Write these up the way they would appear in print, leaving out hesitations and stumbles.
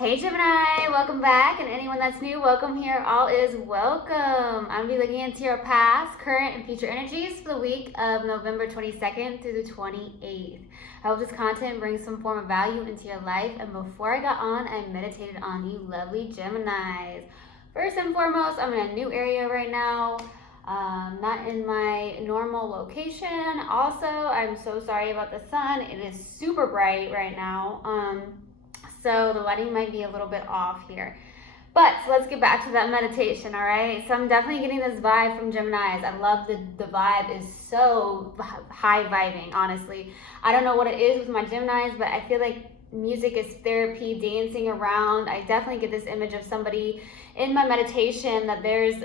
Hey Gemini, welcome back, and anyone that's new, welcome here. All is welcome. I'm going to be looking into your past, current, and future energies for the week of November 22nd through the 28th. I hope this content brings some form of value into your life, and before I got on, I meditated on you lovely Geminis. First and foremost, I'm in a new area right now. Not in my normal location. Also, I'm so sorry about the sun. It is super bright right now. So the lighting might be a little bit off here. But so let's get back to that meditation, all right? So I'm definitely getting this vibe from Geminis. I love the vibe is so high vibing, honestly. I don't know what it is with my Geminis, but I feel like music is therapy, dancing around. I definitely get this image of somebody in my meditation that there's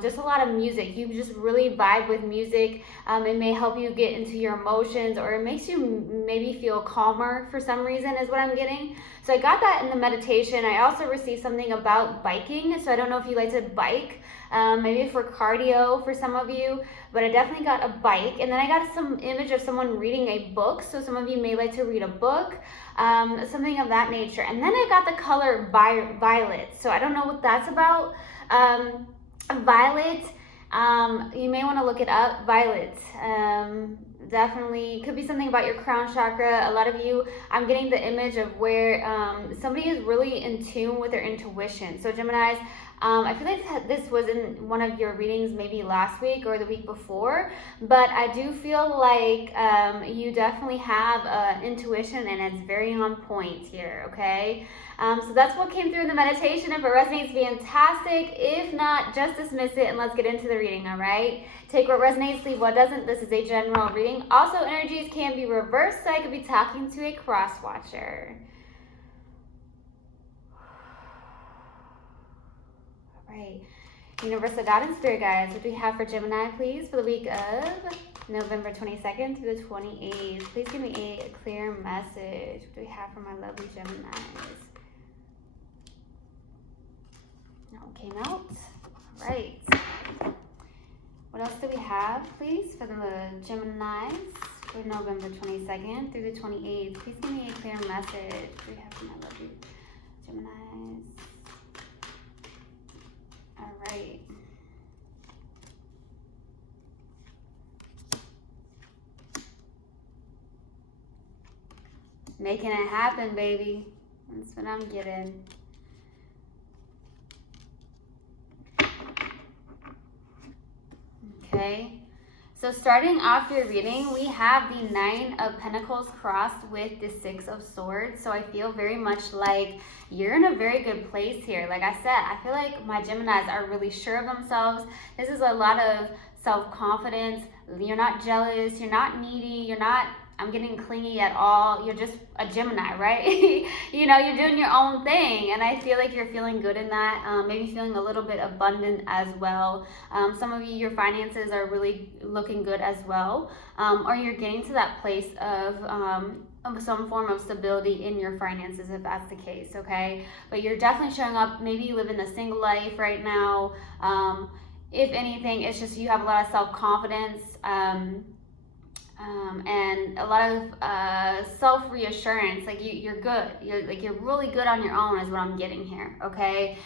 just a lot of music. You just really vibe with music. It may help you get into your emotions, or it makes you maybe feel calmer for some reason is what I'm getting. So I got that in the meditation. I also received something about biking. So I don't know if you like to bike, maybe for cardio for some of you, but I definitely got a bike. And then I got some image of someone reading a book. So some of you may like to read a book, something of that nature. And then I got the color violet. So I don't know what that's about. Violet, you may want to look it up. Violet, definitely could be something about your crown chakra. A lot of you, I'm getting the image of where somebody is really in tune with their intuition. So Geminis, I feel like this was in one of your readings maybe last week or the week before, but I do feel like you definitely have intuition, and it's very on point here, okay? So that's what came through in the meditation. If it resonates, fantastic. If not, just dismiss it and let's get into the reading, all right? Take what resonates, leave what doesn't. This is a general reading. Also, energies can be reversed, so I could be talking to a cross-watcher. Right. Universal God and Spirit Guides, what do we have for Gemini, please, for the week of November 22nd through the 28th? Please give me a clear message. What do we have for my lovely Geminis? No, came out. All right. What else do we have, please, for the Geminis for November 22nd through the 28th? Please give me a clear message. What do we have for my lovely Geminis? All right. Making it happen, baby. That's what I'm getting. Okay. So starting off your reading, we have the Nine of Pentacles crossed with the Six of Swords. So I feel very much like you're in a very good place here. Like I said, I feel like my Geminis are really sure of themselves. This is a lot of self-confidence. You're not jealous. You're not needy. You're not, I'm getting clingy at all. You're just a Gemini, right? You know, you're doing your own thing. And I feel like you're feeling good in that. Maybe feeling a little bit abundant as well. Some of you, your finances are really looking good as well. Or you're getting to that place of some form of stability in your finances, if that's the case, okay? But you're definitely showing up. Maybe you live in a single life right now. If anything, it's just you have a lot of self-confidence. And a lot of self-reassurance, like you're good. You're really good on your own is what I'm getting here, okay?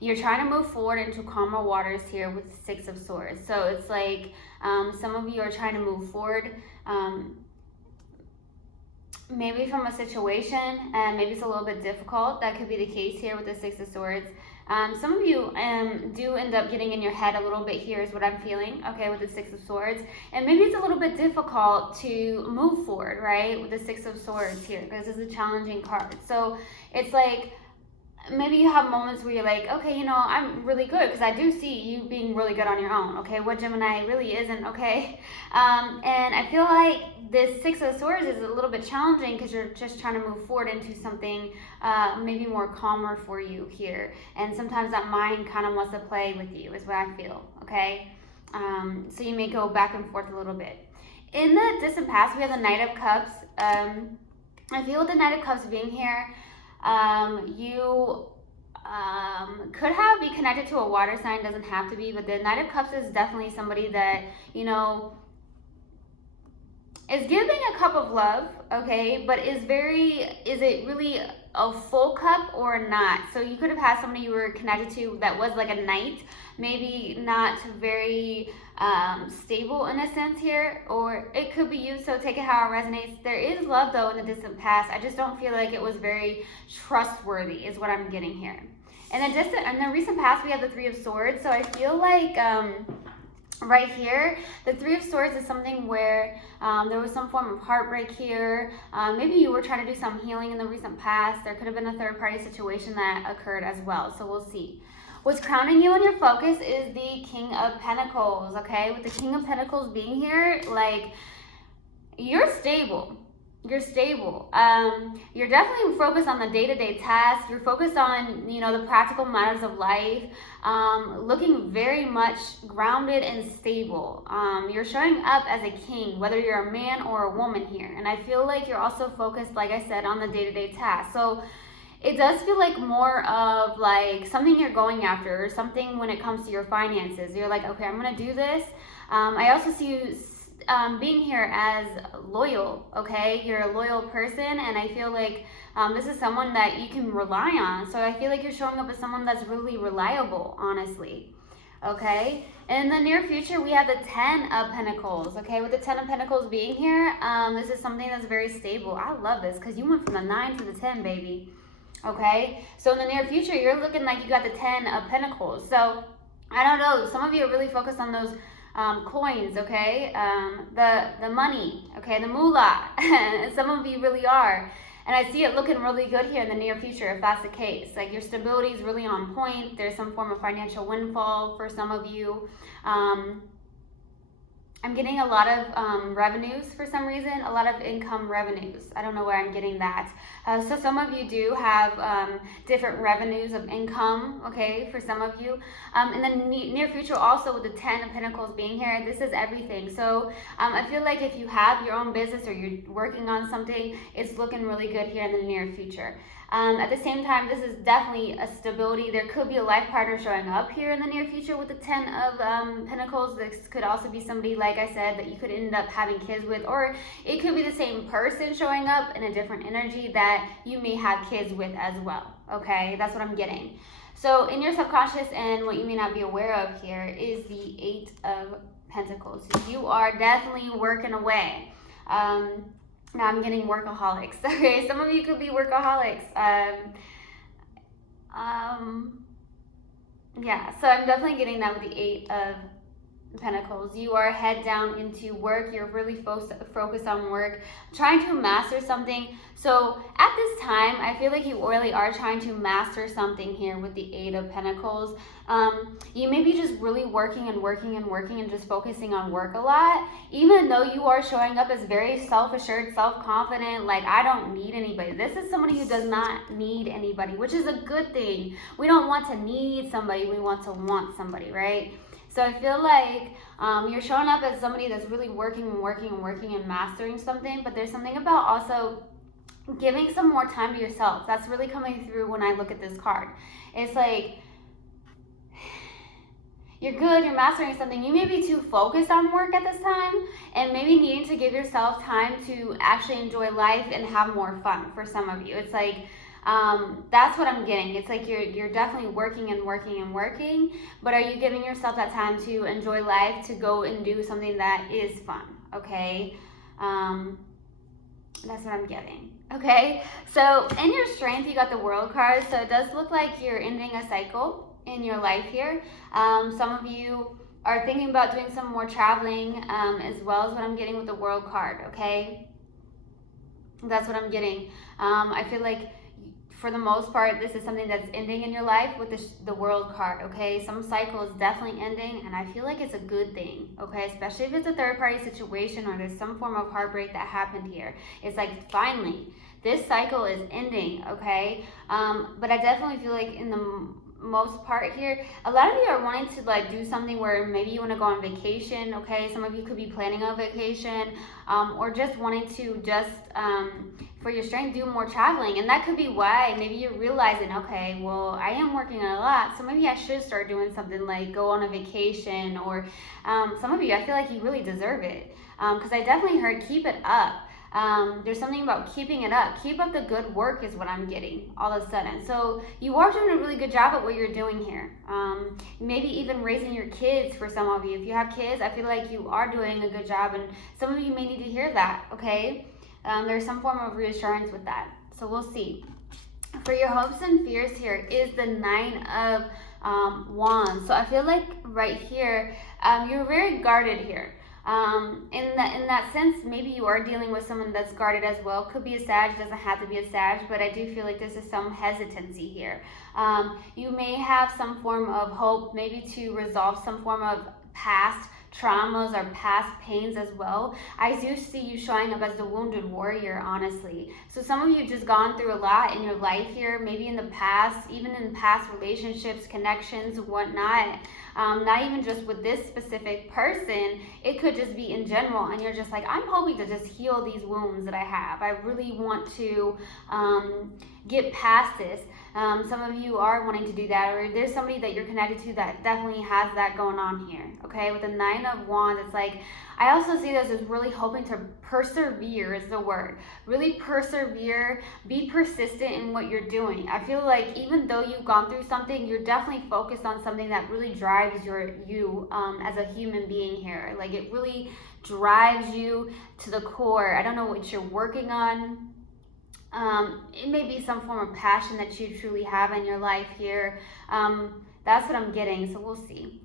You're trying to move forward into calmer waters here with the Six of Swords. So it's like some of you are trying to move forward, maybe from a situation, and maybe it's a little bit difficult. That could be the case here with the Six of Swords. Some of you do end up getting in your head a little bit here is what I'm feeling, okay, with the Six of Swords. And maybe it's a little bit difficult to move forward, right, with the Six of Swords here, because it's a challenging card. So it's like maybe you have moments where you're like, okay, you know, I'm really good, because I do see you being really good on your own, okay? What Gemini really isn't, okay? And I feel like this Six of Swords is a little bit challenging because you're just trying to move forward into something maybe more calmer for you here. And sometimes that mind kind of wants to play with you is what I feel, okay? So you may go back and forth a little bit. In the distant past, we have the Knight of Cups. I feel with the Knight of Cups being here, you could be connected to a water sign, doesn't have to be, but the Knight of Cups is definitely somebody that, you know, is giving a cup of love, okay, but is it really a full cup or not. So you could have had somebody you were connected to that was like a knight, maybe not very stable in a sense here, or it could be you, so take it how it resonates. There is love though in the distant past. I just don't feel like it was very trustworthy is what I'm getting here. In the recent past, we have the Three of Swords, so I feel like right here, the Three of Swords is something where there was some form of heartbreak here. Maybe you were trying to do some healing in the recent past. There could have been a third-party situation that occurred as well, so we'll see. What's crowning you in your focus is the King of Pentacles, okay? With the King of Pentacles being here, like, you're stable. You're stable. You're definitely focused on the day-to-day tasks. You're focused on, you know, the practical matters of life. Looking very much grounded and stable. You're showing up as a king, whether you're a man or a woman here. And I feel like you're also focused, like I said, on the day-to-day tasks. So it does feel like more of like something you're going after, or something when it comes to your finances. You're like, okay, I'm going to do this. I also see you being here as loyal, okay? You're a loyal person, and I feel like this is someone that you can rely on. So I feel like you're showing up as someone that's really reliable, honestly, okay? In the near future, we have the Ten of Pentacles, okay? With the Ten of Pentacles being here, this is something that's very stable. I love this because you went from the 9 to the 10, baby, okay? So in the near future, you're looking like you got the 10 of Pentacles. So I don't know, some of you are really focused on those coins, okay? The money, okay? The moolah. Some of you really are. And I see it looking really good here in the near future if that's the case. Like your stability is really on point. There's some form of financial windfall for some of you. I'm getting a lot of revenues for some reason, a lot of income revenues. I don't know where I'm getting that. So some of you do have different revenues of income, okay, for some of you. In the near future also with the Ten of Pentacles being here, this is everything. So I feel like if you have your own business or you're working on something, it's looking really good here in the near future. At the same time, this is definitely a stability. There could be a life partner showing up here in the near future with the Ten of Pentacles. This could also be somebody, like I said, that you could end up having kids with, or it could be the same person showing up in a different energy that you may have kids with as well, okay? That's what I'm getting. So in your subconscious, and what you may not be aware of here, is the Eight of Pentacles. You are definitely working away. Now I'm getting workaholics. Okay, some of you could be workaholics. Yeah, so I'm definitely getting that with the Eight of Pentacles. You are head down into work. You're really focused on work, trying to master something. So at this time, I feel like you really are trying to master something here with the Eight of Pentacles. You may be just really working and just focusing on work a lot, even though you are showing up as very self-assured, self-confident, like I don't need anybody. This is somebody who does not need anybody, which is a good thing. We don't want to need somebody, we want to want somebody, right? So I feel like you're showing up as somebody that's really working and mastering something, but there's something about also giving some more time to yourself. That's really coming through when I look at this card. It's like, you're good, you're mastering something. You may be too focused on work at this time, and maybe needing to give yourself time to actually enjoy life and have more fun for some of you. It's like, that's what I'm getting. It's like you're definitely working, but are you giving yourself that time to enjoy life, to go and do something that is fun, okay? That's what I'm getting, okay? So in your strength, you got the World card, so it does look like you're ending a cycle in your life here. Some of you are thinking about doing some more traveling, as well as what I'm getting with the World card, okay? That's what I'm getting. I feel like for the most part, this is something that's ending in your life with the World card, okay? Some cycle is definitely ending, and I feel like it's a good thing, okay? Especially if it's a third-party situation or there's some form of heartbreak that happened here. It's like, finally, this cycle is ending, okay? But I definitely feel like in the most part here, a lot of you are wanting to like do something where maybe you want to go on vacation, okay? Some of you could be planning a vacation, or just wanting to just for your strength do more traveling, and that could be why maybe you're realizing, okay, well, I am working a lot, so maybe I should start doing something like go on a vacation, or some of you, I feel like you really deserve it, because I definitely heard keep it up. There's something about keeping it up. Keep up the good work is what I'm getting all of a sudden. So you are doing a really good job at what you're doing here. Maybe even raising your kids for some of you. If you have kids, I feel like you are doing a good job, and some of you may need to hear that, okay? There's some form of reassurance with that. So we'll see. For your hopes and fears here is the 9 of Wands. So I feel like right here, you're very guarded here. In that sense, maybe you are dealing with someone that's guarded as well. Could be a Sag, doesn't have to be a Sag, but I do feel like this is some hesitancy here. You may have some form of hope, maybe to resolve some form of past traumas or past pains as well. I do see you showing up as the wounded warrior, honestly. So some of you just gone through a lot in your life here, maybe in the past, even in past relationships, connections, whatnot. Not even just with this specific person, it could just be in general, and you're just like, I'm hoping to just heal these wounds that I have. I really want to get past this. Some of you are wanting to do that, or there's somebody that you're connected to that definitely has that going on here, okay? With the 9 of Wands, it's like, I also see this as really hoping to persevere is the word. Really persevere, be persistent in what you're doing. I feel like even though you've gone through something, you're definitely focused on something that really drives you as a human being here. Like it really drives you to the core. I don't know what you're working on. It may be some form of passion that you truly have in your life here. That's what I'm getting, so we'll see.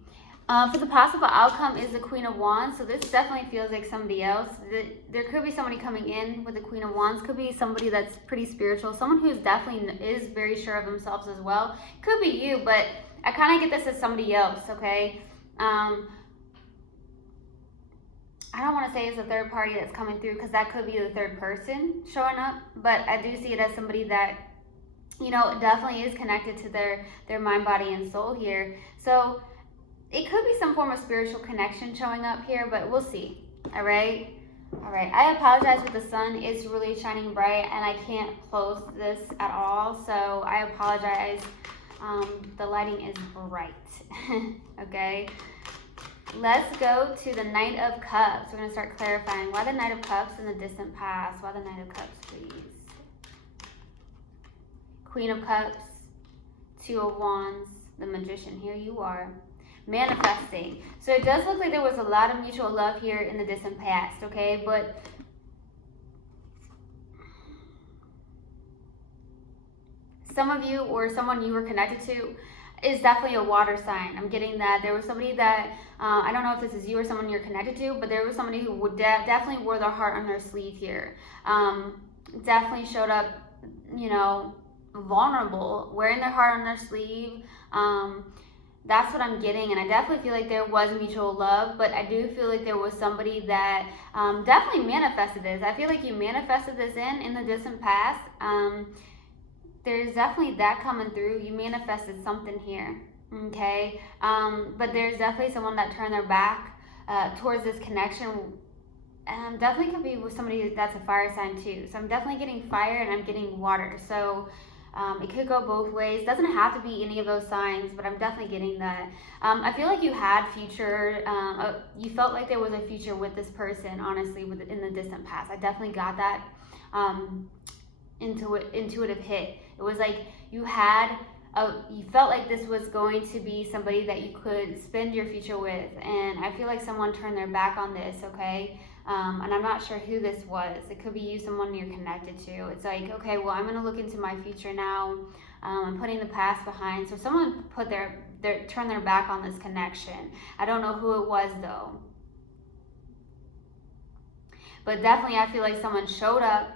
For the possible outcome is the Queen of Wands, so this definitely feels like somebody else. There could be somebody coming in with the Queen of Wands, could be somebody that's pretty spiritual, someone who is very sure of themselves as well. Could be you, but I kind of get this as somebody else, okay? I don't want to say it's a third party that's coming through, because that could be the third person showing up, but I do see it as somebody that, you know, definitely is connected to their mind, body, and soul here. So it could be some form of spiritual connection showing up here, but we'll see. All right. I apologize with the sun. It's really shining bright, and I can't close this at all, so I apologize. The lighting is bright. Okay. Let's go to the Knight of Cups. We're going to start clarifying why the Knight of Cups in the distant past. Why the Knight of Cups, please? Queen of Cups, 2 of Wands, the Magician. Here you are. Manifesting. So it does look like there was a lot of mutual love here in the distant past, okay? But some of you or someone you were connected to is definitely a water sign. I'm getting that. There was somebody that, I don't know if this is you or someone you're connected to, but there was somebody who would definitely wore their heart on their sleeve here. Definitely showed up, you know, vulnerable, wearing their heart on their sleeve. That's what I'm getting, and I definitely feel like there was mutual love, but I do feel like there was somebody that definitely manifested this. I feel like you manifested this in the distant past. There's definitely that coming through. You manifested something here, okay? But there's definitely someone that turned their back towards this connection. Definitely could be with somebody that's a fire sign too. So I'm definitely getting fire and I'm getting water. So it could go both ways. Doesn't have to be any of those signs, but I'm definitely getting that. I feel like you had future, you felt like there was a future with this person, honestly, in the distant past. I definitely got that intuitive hit. It was like you felt like this was going to be somebody that you could spend your future with, and I feel like someone turned their back on this, okay? And I'm not sure who this was. It could be you, someone you're connected to. It's like, okay, well, I'm going to look into my future now. I'm putting the past behind. So someone turned their back on this connection. I don't know who it was, though. But definitely, I feel like someone showed up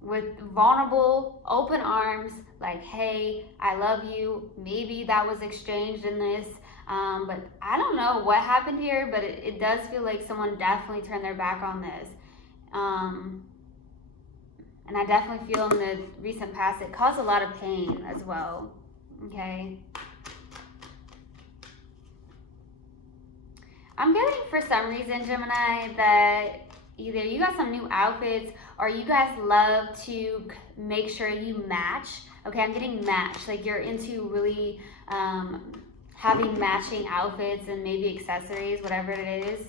with vulnerable, open arms, like, hey, I love you. Maybe that was exchanged in this. But I don't know what happened here, but it does feel like someone definitely turned their back on this. And I definitely feel in the recent past, it caused a lot of pain as well, okay? I'm getting, for some reason, Gemini, that either you got some new outfits or you guys love to make sure you match. Okay, I'm getting match. Like you're into really having matching outfits and maybe accessories, whatever it is.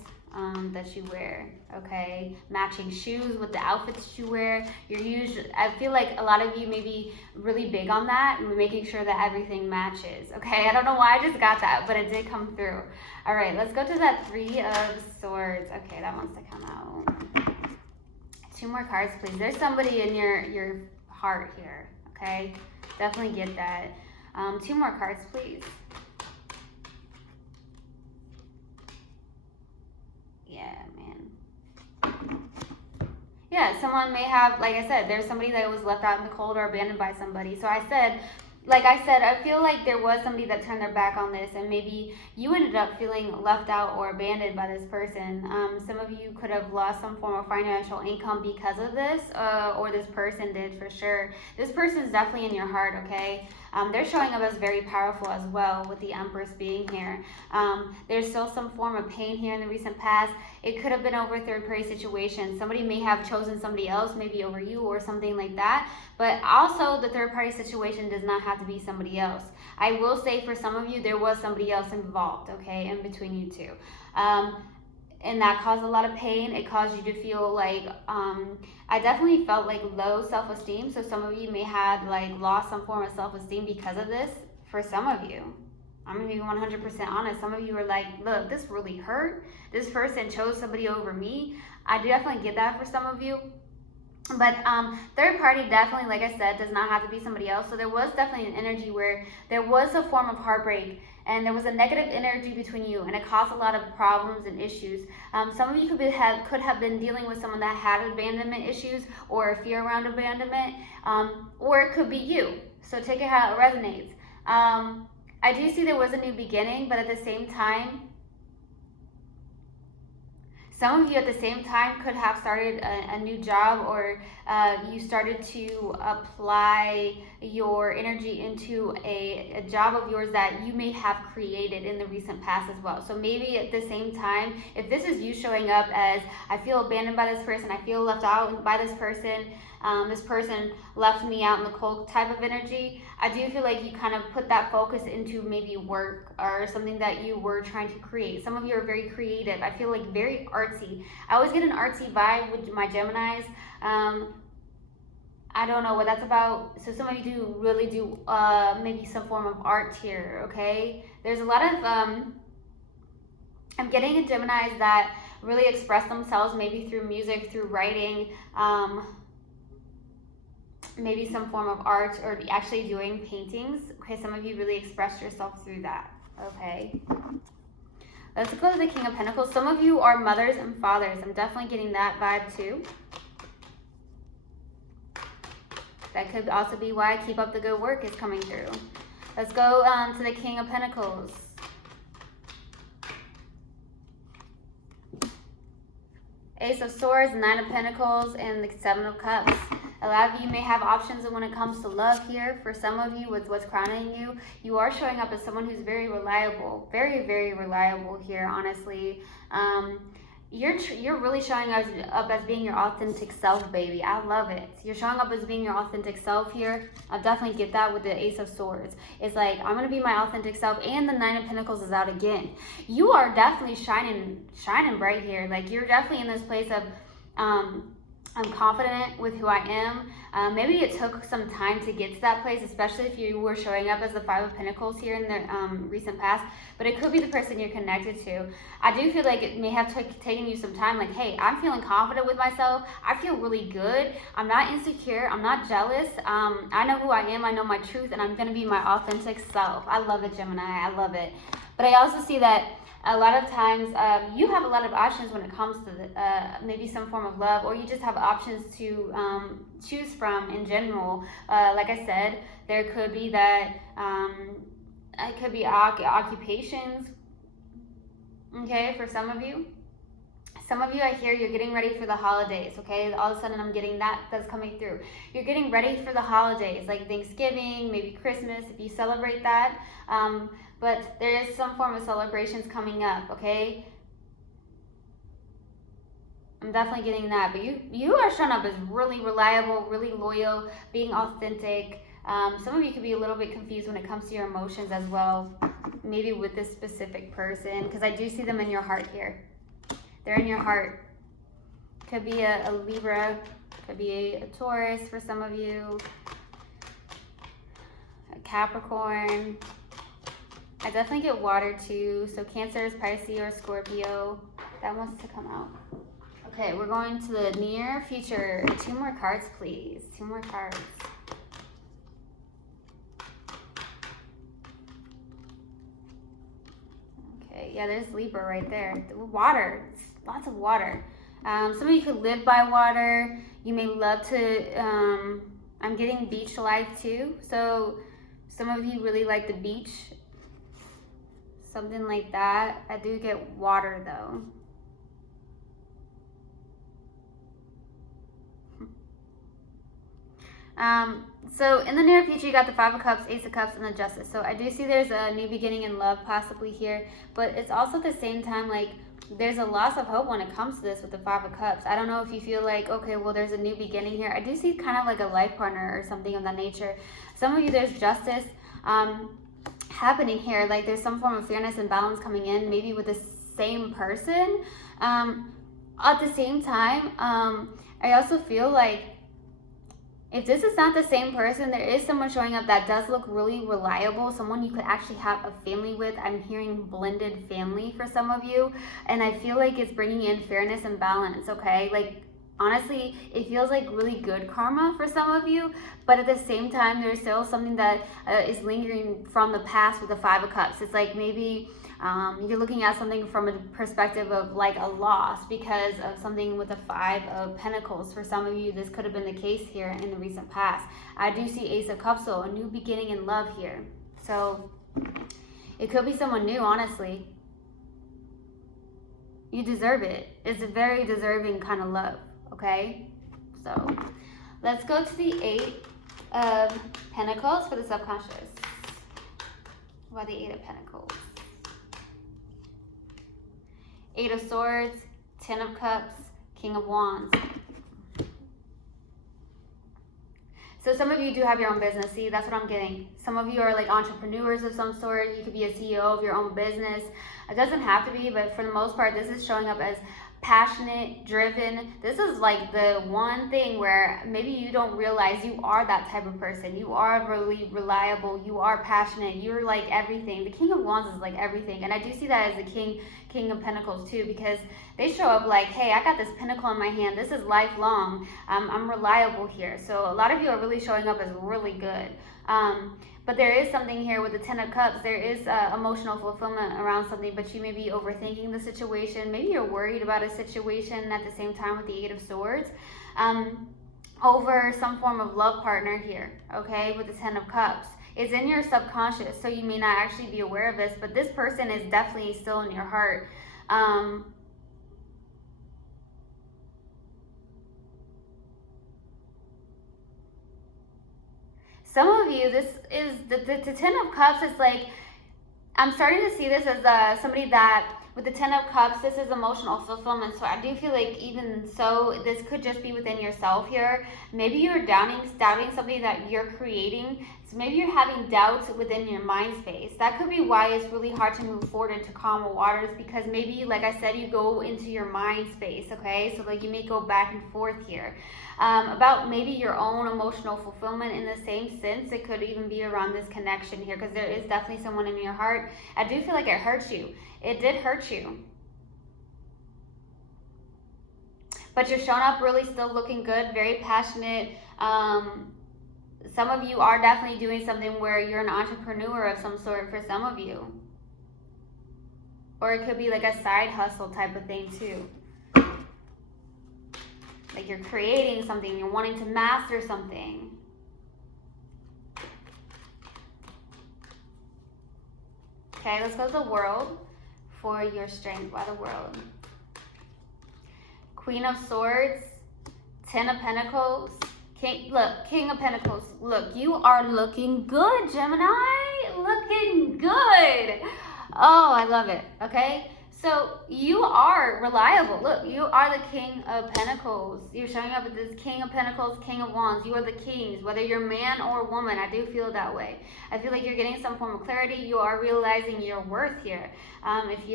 that you wear, okay? Matching shoes with the outfits that you wear. I feel like a lot of you may be really big on that and making sure that everything matches, okay? I don't know why I just got that, but it did come through. All right, let's go to that Three of Swords. Okay, that wants to come out. 2 more cards, please. There's somebody in your heart here, okay? Definitely get that. 2 more cards, please. Yeah, man. Yeah, someone may have, like I said, there's somebody that was left out in the cold or abandoned by somebody. So I feel like there was somebody that turned their back on this, and maybe you ended up feeling left out or abandoned by this person. Some of you could have lost some form of financial income because of this, or this person did for sure. This person is definitely in your heart, okay? They're showing up as very powerful as well, with the Empress being here. There's still some form of pain here in the recent past. It could have been over a third-party situation. Somebody may have chosen somebody else, maybe over you or something like that. But also, the third-party situation does not have to be somebody else. I will say for some of you, there was somebody else involved, okay, in between you two. And that caused a lot of pain. It caused you to feel like, I definitely felt like low self-esteem. So some of you may have like lost some form of self-esteem because of this. For some of you, I'm gonna be 100% honest. Some of you are like, look, this really hurt. This person chose somebody over me. I definitely get that for some of you. But third party definitely, like I said, does not have to be somebody else. So there was definitely an energy where there was a form of heartbreak, and there was a negative energy between you, and it caused a lot of problems and issues. Some of you could have been dealing with someone that had abandonment issues or a fear around abandonment, or it could be you. So take it how it resonates. I do see there was a new beginning, but at the same time, some of you at the same time could have started a new job, or you started to apply your energy into a job of yours that you may have created in the recent past as well. So maybe at the same time, if this is you showing up as, I feel abandoned by this person, I feel left out by this person left me out in the cold type of energy, I do feel like you kind of put that focus into maybe work or something that you were trying to create. Some of you are very creative. I feel like very artsy. I always get an artsy vibe with my Geminis. I don't know what that's about. So some of you really do maybe some form of art here, okay? There's a lot of, I'm getting a Geminis that really express themselves maybe through music, through writing, maybe some form of art, or actually doing paintings. Okay, some of you really expressed yourself through that, okay? Let's go to the King of Pentacles. Some of you are mothers and fathers. I'm definitely getting that vibe too. That could also be why Keep Up the Good Work is coming through. Let's go to the King of Pentacles. Ace of Swords, Nine of Pentacles, and the Seven of Cups. A lot of you may have options when it comes to love here. For some of you, with what's crowning you, you are showing up as someone who's very reliable. Very, very reliable here, honestly. You're really showing up as being your authentic self, baby. I love it. You're showing up as being your authentic self here. I definitely get that with the Ace of Swords. It's like, I'm going to be my authentic self, and the Nine of Pentacles is out again. You are definitely shining bright here. Like, you're definitely in this place of, I'm confident with who I am. Maybe it took some time to get to that place, especially if you were showing up as the Five of Pentacles here in the recent past. But it could be the person you're connected to. I do feel like it may have taken you some time. Like, hey, I'm feeling confident with myself. I feel really good. I'm not insecure. I'm not jealous. I know who I am. I know my truth, and I'm going to be my authentic self. I love it, Gemini. I love it. But I also see that a lot of times you have a lot of options when it comes to maybe some form of love, or you just have options to choose from in general. Like I said, there could be that, it could be occupations, okay, for some of you. Some of you, I hear you're getting ready for the holidays, okay? All of a sudden, I'm getting that's coming through. You're getting ready for the holidays, like Thanksgiving, maybe Christmas, if you celebrate that. But there is some form of celebrations coming up, okay? I'm definitely getting that. But you are showing up as really reliable, really loyal, being authentic. Some of you could be a little bit confused when it comes to your emotions as well, maybe with this specific person, because I do see them in your heart here. They're in your heart. Could be a Libra, could be a Taurus for some of you, a Capricorn. I definitely get water too, so Cancer, Pisces, or Scorpio. That wants to come out. Okay, we're going to the near future. 2 more cards, please. 2 more cards. Okay, yeah, there's Libra right there. Water, lots of water. Some of you could live by water. You may love to, I'm getting beach life too. So some of you really like the beach. Something like that. I do get water though. So in the near future, you got the 5 of Cups, Ace of Cups, and the Justice. So I do see there's a new beginning in love possibly here, but it's also at the same time like there's a loss of hope when it comes to this with the 5 of Cups. I don't know if you feel like, okay, well, there's a new beginning here. I do see kind of like a life partner or something of that nature. Some of you, there's justice happening here. Like there's some form of fairness and balance coming in, maybe with the same person. At the same time, I also feel like if this is not the same person, there is someone showing up that does look really reliable, someone you could actually have a family with. I'm hearing blended family for some of you, and I feel like it's bringing in fairness and balance, okay? Like, honestly, it feels like really good karma for some of you, but at the same time, there's still something that is lingering from the past with the 5 of Cups. It's like maybe you're looking at something from a perspective of like a loss because of something with the 5 of Pentacles. For some of you, this could have been the case here in the recent past. I do see Ace of Cups, so a new beginning in love here. So it could be someone new, honestly. You deserve it. It's a very deserving kind of love, okay? So let's go to the 8 of Pentacles for the subconscious. Why the 8 of Pentacles? 8 of Swords, 10 of Cups, King of Wands. So some of you do have your own business. See, that's what I'm getting. Some of you are like entrepreneurs of some sort. You could be a CEO of your own business. It doesn't have to be, but for the most part, this is showing up as passionate, driven. This is like the one thing where maybe you don't realize you are that type of person. You are really reliable. You are passionate. You're like everything. The King of Wands is like everything. And I do see that as the King of Pentacles too, because they show up like, hey, I got this pentacle in my hand. This is lifelong. I'm reliable here. So a lot of you are really showing up as really good. But there is something here with the 10 of Cups. There is emotional fulfillment around something, but you may be overthinking the situation. Maybe you're worried about a situation at the same time with the 8 of Swords over some form of love partner here, okay, with the 10 of Cups. It's in your subconscious, so you may not actually be aware of this, but this person is definitely still in your heart. Some of you, this is the 10 of Cups is like, I'm starting to see this as somebody that, with the 10 of Cups, this is emotional fulfillment. So I do feel like even so, this could just be within yourself here. Maybe you're doubting something that you're creating. So maybe you're having doubts within your mind space. That could be why it's really hard to move forward into calmer waters, because maybe, like I said, you go into your mind space, okay? So like you may go back and forth here. About maybe your own emotional fulfillment in the same sense. It could even be around this connection here, because there is definitely someone in your heart. I do feel like it hurts you. It did hurt you. But you're showing up really still looking good, very passionate. Some of you are definitely doing something where you're an entrepreneur of some sort for some of you. Or it could be like a side hustle type of thing too. Like you're creating something, you're wanting to master something. Okay, let's go to the World for your strength. Why the World? Queen of Swords, 10 of Pentacles, King of Pentacles. Look, you are looking good, Gemini. Looking good. Oh, I love it. Okay, So you are reliable. Look, you are the King of Pentacles. You're showing up as this King of Pentacles, King of Wands. You are the kings, whether you're man or woman. I do feel that way. I feel like you're getting some form of clarity. You are realizing your worth here.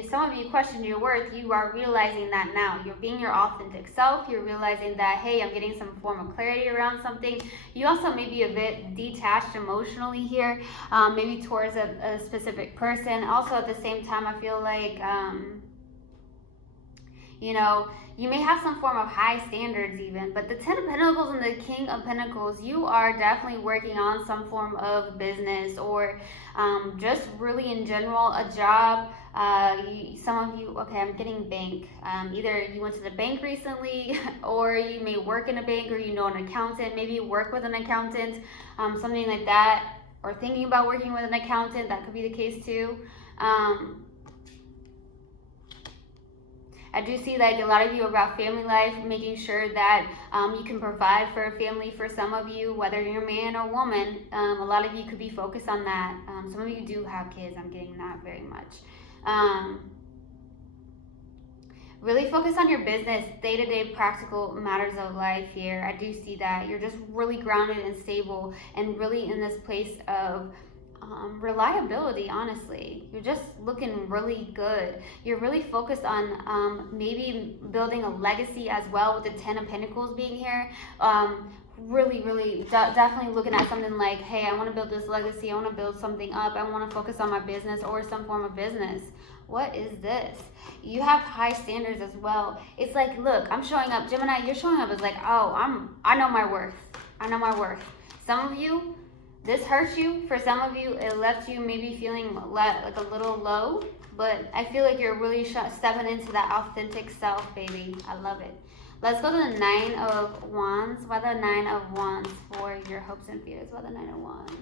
Some of you questioned your worth, you are realizing that now. You're being your authentic self. You're realizing that, hey, I'm getting some form of clarity around something. You also may be a bit detached emotionally here, maybe towards a specific person. Also, at the same time, I feel like, you know, you may have some form of high standards even, but the Ten of Pentacles and the King of Pentacles, you are definitely working on some form of business or just really in general, a job. Some of you, okay, I'm getting bank. Either you went to the bank recently or you may work in a bank, or you know an accountant, maybe you work with an accountant, something like that, or thinking about working with an accountant. That could be the case too. I do see like a lot of you about family life, making sure that you can provide for a family for some of you, whether you're man or woman. A lot of you could be focused on that. Some of you do have kids. I'm getting that very much. Really focus on your business, day-to-day practical matters of life here. I do see that. You're just really grounded and stable and really in this place of reliability. Honestly, you're just looking really good. You're really focused on maybe building a legacy as well, with the Ten of Pentacles being here. Really definitely looking at something like, hey, I want to build this legacy, I want to build something up, I want to focus on my business or some form of business. What is this? You have high standards as well. It's like, look, I'm showing up, Gemini, you're showing up as like, oh, I know my worth. I know my worth. Some of you, this hurts you. For some of you, it left you maybe feeling like a little low, but I feel like you're really stepping into that authentic self, baby. I love it. Let's go to the Nine of Wands. Why the Nine of Wands for your hopes and fears? Why the Nine of Wands?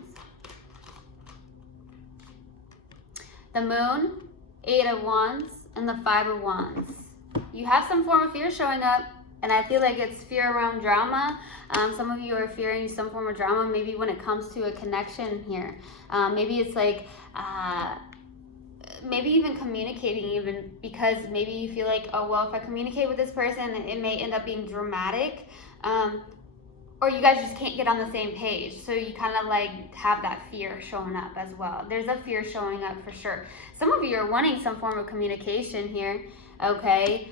The Moon, Eight of Wands, and the Five of Wands. You have some form of fear showing up, and I feel like it's fear around drama. Some of you are fearing some form of drama, maybe when it comes to a connection here. Maybe it's like, maybe even communicating, even because maybe you feel like, oh, well, if I communicate with this person, it may end up being dramatic. Or you guys just can't get on the same page. So you kind of like have that fear showing up as well. There's a fear showing up for sure. Some of you are wanting some form of communication here. Okay,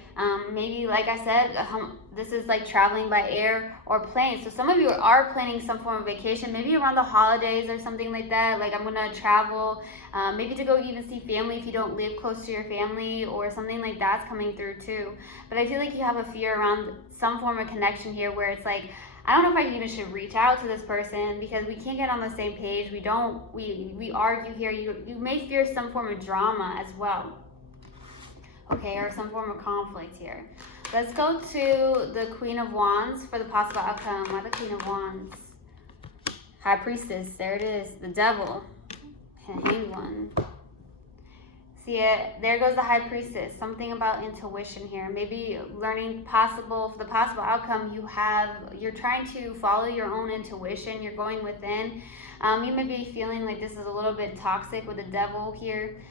maybe like I said, this is like traveling by air or plane. So some of you are planning some form of vacation, maybe around the holidays or something like that. Like, I'm gonna travel, maybe to go even see family if you don't live close to your family, or something like that's coming through too. But I feel like you have a fear around some form of connection here, where it's like, I don't know if I even should reach out to this person because we can't get on the same page. We argue here. You may fear some form of drama as well. Okay, or some form of conflict here. Let's go to the Queen of Wands for the possible outcome. Why the Queen of Wands? High Priestess, there it is. The Devil, and Hanged One. See it? There goes the High Priestess. Something about intuition here. Maybe learning for the possible outcome, you're trying to follow your own intuition. You're going within. You may be feeling like this is a little bit toxic with the Devil here.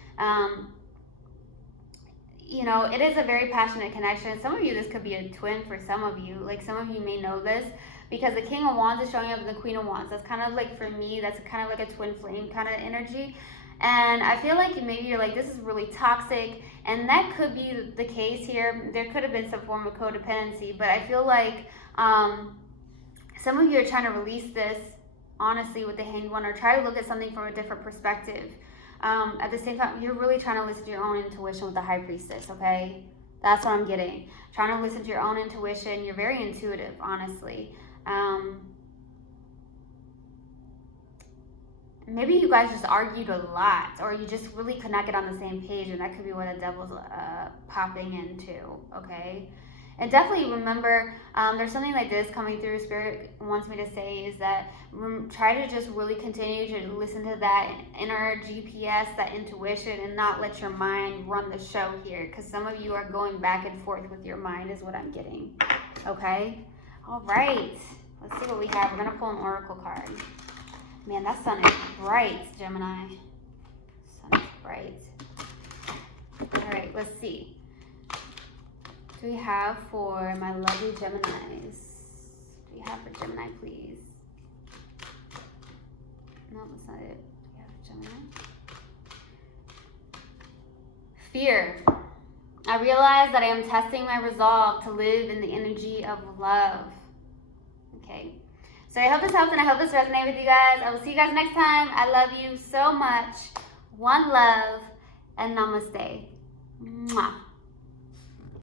You know, it is a very passionate connection. Some of you, this could be a twin for some of you. Like, some of you may know this because the King of Wands is showing up in the Queen of Wands. That's kind of like, for me, that's kind of like a twin flame kind of energy. And I feel like maybe you're like, this is really toxic. And that could be the case here. There could have been some form of codependency. But I feel like some of you are trying to release this, honestly, with the Hanged One, or try to look at something from a different perspective. At the same time, you're really trying to listen to your own intuition with the High Priestess, okay? That's what I'm getting. Trying to listen to your own intuition. You're very intuitive, honestly. Maybe you guys just argued a lot, or you just really could not get on the same page, and that could be where the Devil's popping into, okay? And definitely remember, there's something like this coming through. Spirit wants me to say is that try to just really continue to listen to that inner GPS, that intuition, and not let your mind run the show here. Because some of you are going back and forth with your mind is what I'm getting. Okay? All right. Let's see what we have. We're going to pull an oracle card. Man, that sun is bright, Gemini. Sun is bright. All right. let's see. What do we have for my lovely Geminis? What do we have for Gemini, please? No, that's not it. We have Gemini. Fear. I realize that I am testing my resolve to live in the energy of love. Okay. So I hope this helped and I hope this resonated with you guys. I will see you guys next time. I love you so much. One love and namaste.